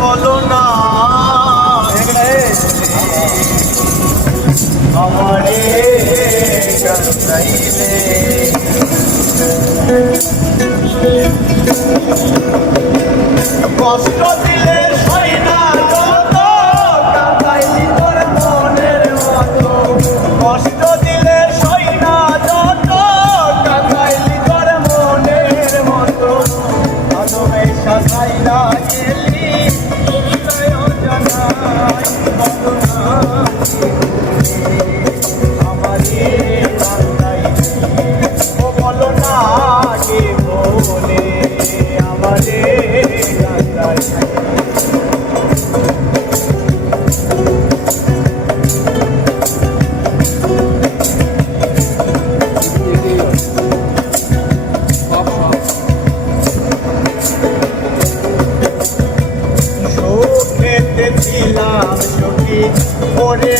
বলো না। আমারে কষ্ট দিলে ছিলাম সুখী ওরে